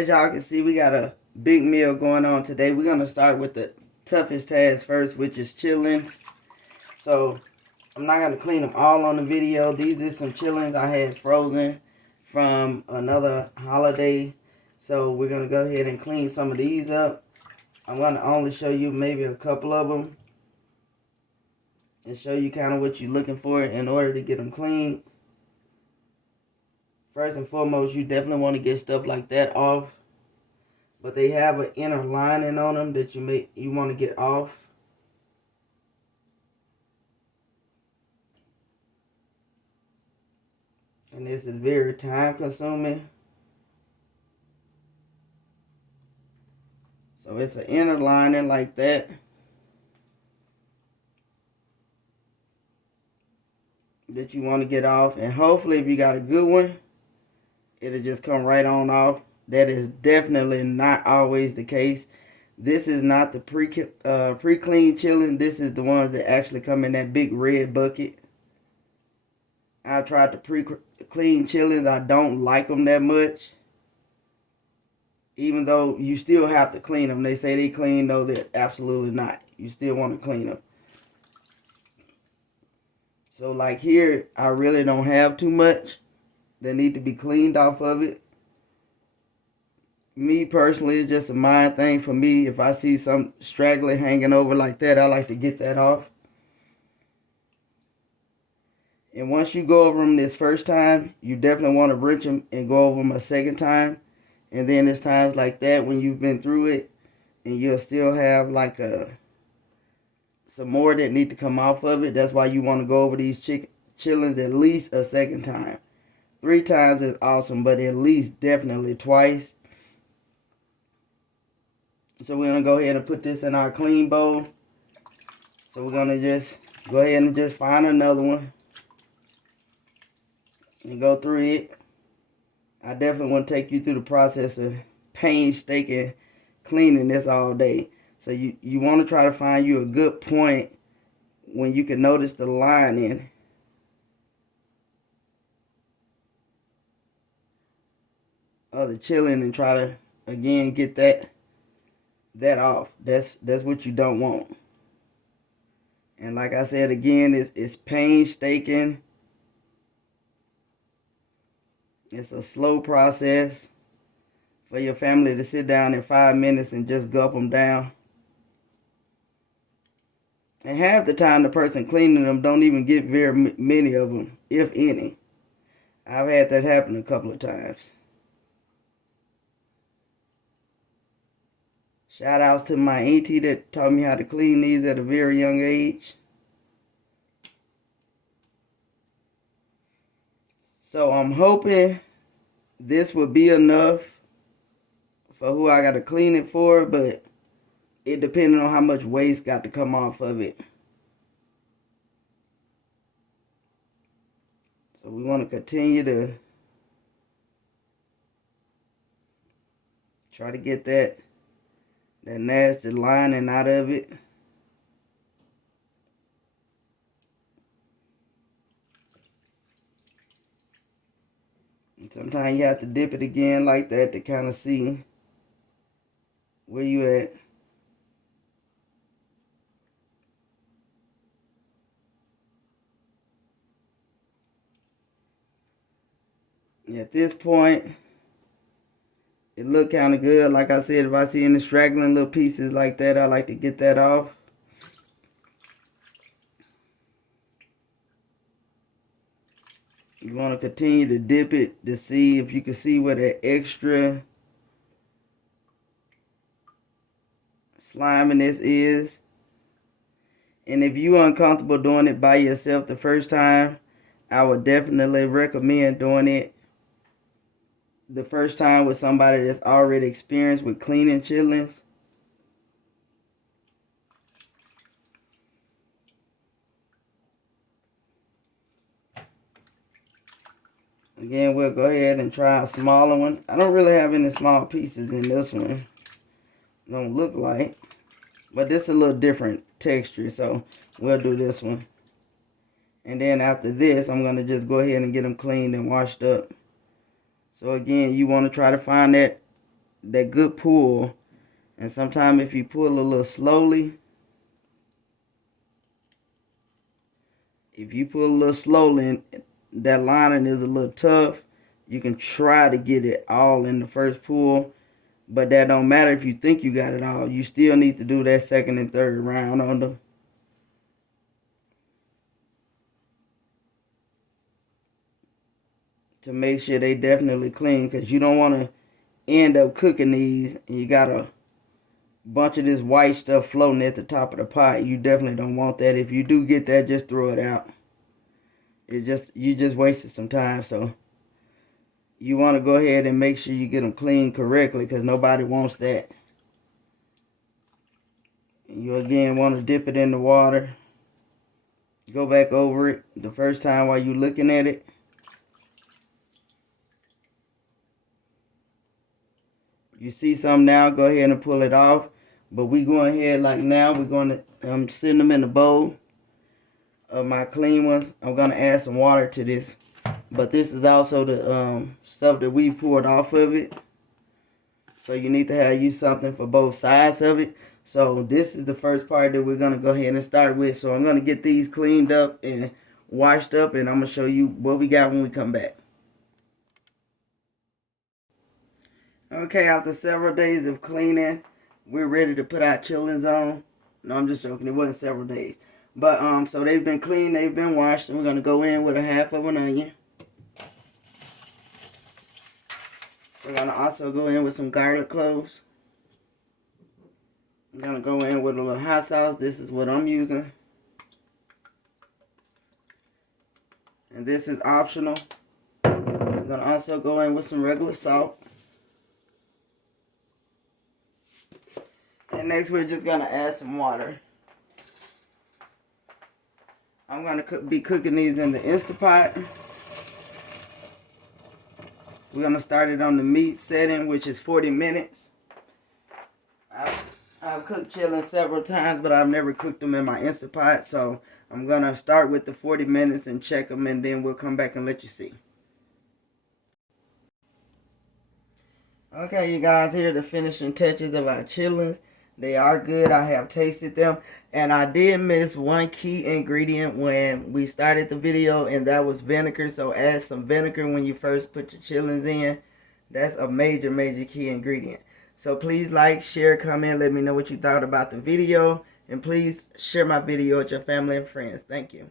as y'all can see, we got a big meal going on today. We're going to start with the toughest task first, which is chitterlings. So, I'm not going to clean them all on the video. These are some chitterlings I had frozen from another holiday. So, we're going to go ahead and clean some of these up. I'm going to only show you maybe a couple of them and show you kind of what you're looking for in order to get them clean. First and foremost, you definitely want to get stuff like that off. But they have an inner lining on them that you want to get off. And this is very time consuming. So it's an inner lining like that. That you want to get off. And hopefully if you got a good one, it'll just come right on off. That is definitely not always the case. This is not the pre-clean chilling. This is the ones that actually come in that big red bucket. I tried the pre-clean chillings. I don't like them that much. Even though you still have to clean them. They say they clean. No, they're absolutely not. You still want to clean them. So like here, I really don't have too much that need to be cleaned off of it. Me personally, it's just a mind thing for me. If I see some straggler hanging over like that, I like to get that off. And once you go over them this first time, you definitely want to rinse them and go over them a second time. And then there's times like that when you've been through it and you'll still have like some more that need to come off of it. That's why you want to go over these chillings at least a second time. 3 times is awesome, but at least definitely twice. So we're going to go ahead and put this in our clean bowl. So we're going to just go ahead and just find another one and go through it. I definitely want to take you through the process of painstaking cleaning this all day. So you want to try to find you a good point when you can notice the lining. Of the chilling and try to again get that off. That's what you don't want. And like I said again, it's painstaking. It's a slow process for your family to sit down in 5 minutes and just gulp them down. And half the time the person cleaning them don't even get very many of them, if any. I've had that happen a couple of times. Shout outs to my auntie that taught me how to clean these at a very young age. So I'm hoping this will be enough for who I got to clean it for, but it depends on how much waste got to come off of it. So we want to continue to try to get that nasty lining out of it. And sometimes you have to dip it again like that to kind of see where you at. At this point, it look kind of good. Like I said, if I see any straggling little pieces like that, I like to get that off. You want to continue to dip it to see if you can see where that extra sliminess is. And if you're uncomfortable doing it by yourself the first time, I would definitely recommend doing it the first time with somebody that's already experienced with cleaning chitterlings. Again, we'll go ahead and try a smaller one. I don't really have any small pieces in this one. Don't look like. But this is a little different texture, so we'll do this one. And then after this, I'm going to just go ahead and get them cleaned and washed up. So again, you want to try to find that that good pull. And sometimes if you pull a little slowly, and that lining is a little tough, you can try to get it all in the first pull. But that don't matter if you think you got it all. You still need to do that second and third round on them. To make sure they definitely clean, because you don't want to end up cooking these and you got a bunch of this white stuff floating at the top of the pot. You definitely don't want that. If you do get that, just throw it out. You just wasted some time. So you want to go ahead and make sure you get them cleaned correctly, because nobody wants that. And you again want to dip it in the water. Go back over it the first time while you're looking at it. You see some now, go ahead and pull it off. But we going ahead like now, we're going to send them in the bowl of my clean ones. I'm going to add some water to this. But this is also the stuff that we poured off of it. So you need to use something for both sides of it. So this is the first part that we're going to go ahead and start with. So I'm going to get these cleaned up and washed up, and I'm going to show you what we got when we come back. Okay, after several days of cleaning, we're ready to put our chitterlings on. No, I'm just joking. It wasn't several days. But, so they've been cleaned, they've been washed, and we're going to go in with a half of an onion. We're going to also go in with some garlic cloves. I'm going to go in with a little hot sauce. This is what I'm using. And this is optional. I'm going to also go in with some regular salt. And next we're just going to add some water. I'm going to be cooking these in the Instapot. We're going to start it on the meat setting, which is 40 minutes. I've cooked chitterlings several times, but I've never cooked them in my Instapot. So I'm going to start with the 40 minutes and check them, and then we'll come back and let you see. Okay, you guys, here are the finishing touches of our chitterlings. They are good. I have tasted them. And I did miss one key ingredient when we started the video, and that was vinegar. So add some vinegar when you first put your chitterlings in. That's a major, major key ingredient. So please like, share, comment, let me know what you thought about the video. And please share my video with your family and friends. Thank you.